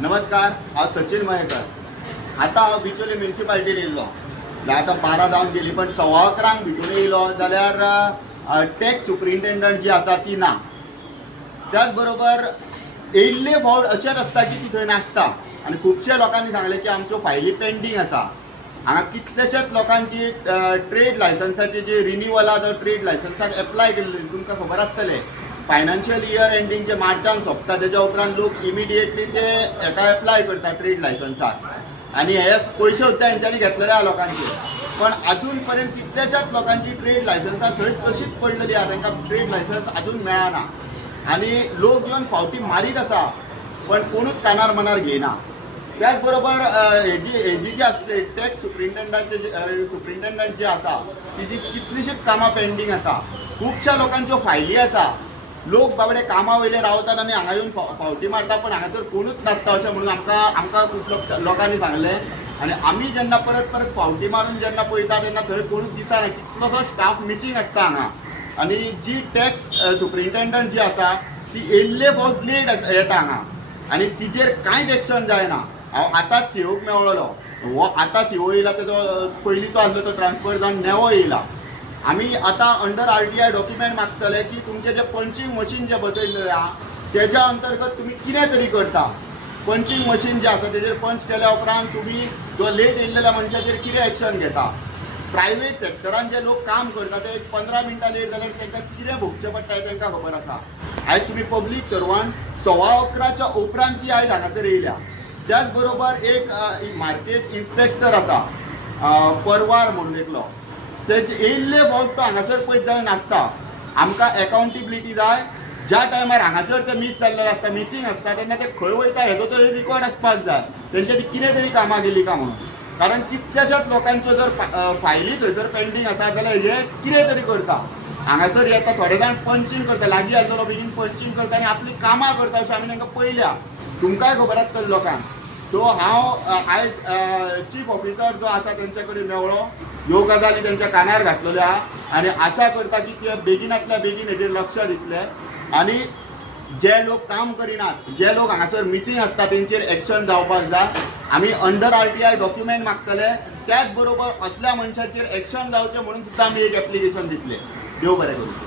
नमस्कार, हांव सचिन मयेकर। आतां हांव बिचोली म्युनिसिपालिटीन येयल्लो। आतां 12 जावन गेली, पण 11:15 भितून येयलो जाल्यार टॅक्स सुपरिंटेंडंट जी आसा ती ना। त्याच बरोबर येयल्ले फावट अशेंच आसता की ती थंय नासता आनी खुबशे लोकांनी सांगलें की आमच्यो फायली पेंडींग आसा। हांगा कितलेशेच लोकांची ट्रेड लायसन्साची जी रिन्यूवला जो ट्रेड लायसन्साक एप्लाय केल्ली तुमकां खबर आसतलें। फायनान्शियल इयर एंडिंगचे मार्चान सोंपता, तेच्या उपरांत लोक इमिडिएटली ते हेका एप्लाय करता ट्रेड लायसन्साक आनी हे पयशे सुद्दां हेंच्यांनी घेतलेले आहा लोकांचे। पण अजून पर्यंत कितलेशेच लोकांची ट्रेड लायसन्सां थंय तशीच पडलेली आहा, तांकां ट्रेड लायसन्स अजून मेळना आनी लोक येवन फावटी मारीत आसा पण कोणूच कानार मनार घेयना। त्याच बरोबर हेजी जी आसली टॅक्स सुपरिंटेंडंट जे आसा तिजी कितलीशीच कामां पेंडींग आसा। खुबश्या लोकांच्यो फायली आसा, लोक बाबडे कामा वयले रावतात आनी हांगा येवन फावटी मारता, पण हांगासर कोणूच नासता अशें म्हणून आमकां खूब लोकांनी सांगलें। आनी आमी जेन्ना परत परत फावटी मारून जेन्ना पळयता तेन्ना थंय कोणूच दिसना, कितलोसो स्टाफ मिसींग आसता हांगा। आनी जी टॅक्स सुपरिंटेंडंट जी आसा ती येयल्ले फावट लेट येता हांगा आनी तिजेर कांयच एक्शन जायना। हांव आतांच सीओक मेळ्ळोलो, हो आतां सीओ येयला, तेजो पयलींचो आसलो तो ट्रान्सफर जावन नेवो येयला। आमी आतां अंडर RTI डॉक्युमेंट मागतले की तुमचे जे पंचिंग मशीन जे बसयल्लें आहा तेज्या अंतर्गत तुमी कितें तरी करता। पंचिंग मशीन जे आसा तेजेर पंच केल्या उपरांत तुमी जो लेट येयल्लेल्या मनशाचेर कितें एक्शन घेता। प्रायवेट सेक्टरान जे लोक काम करता ते 15 मिनटां लेट जाल्यार तांकां कितें भोगचें पडटा हें तांकां खबर आसा। आयज तुमी पब्लीक सर्वंट 11:15च्या उपरांत ती आयज हांगासर येयल्या। त्याच बरोबर एक मार्केट इन्स्पेक्टर आसा परवार म्हणून एकलो, तेजे येयल्ले फावट तो हांगासर पयत जाल्यार नासता। आमकां अकाउंटेबिलिटी जाय, ज्या टायमार हांगासर ते मिस जाल्लेले आसता, मिसींग आसता तेन्ना ते खंय वयता हेजो तो रिकॉर्ड आसपाक जाय, तेंच्यांनी कितें तरी कामां गेली काय म्हणून। कारण कितलेशेच लोकांच्यो जर फायली थंयसर पेंडींग आसा जाल्यार हे कितें तरी करता। हांगासर येता थोडे जाण पंचिंग करता, लागीं आसलेलो बेगीन पंचिंग करता आनी आपली कामां करता अशें आमी तांकां पळयल्या, तुमकांय खबर आसतलें लोकांक। सो हांव आयज चीफ ऑफिसर जो आसा तेंचे कडेन मेवळो, ह्यो गजाली तेंच्या कानार घातलेल्यो आहा आनी आशा करता की ते बेगिनांतल्या बेगीन हेजेर लक्ष दितले आनी जे लोक काम करिनात, जे लोक हांगासर मिसींग आसता तेंचेर एक्शन जावपाक जाय। आमी अंडर RTI डॉक्युमेंट मागतले, त्याच बरोबर असल्या मनशाचेर एक्शन जावचें म्हणून सुद्दां आमी एक एप्लिकेशन दितले। देव बरें करूं।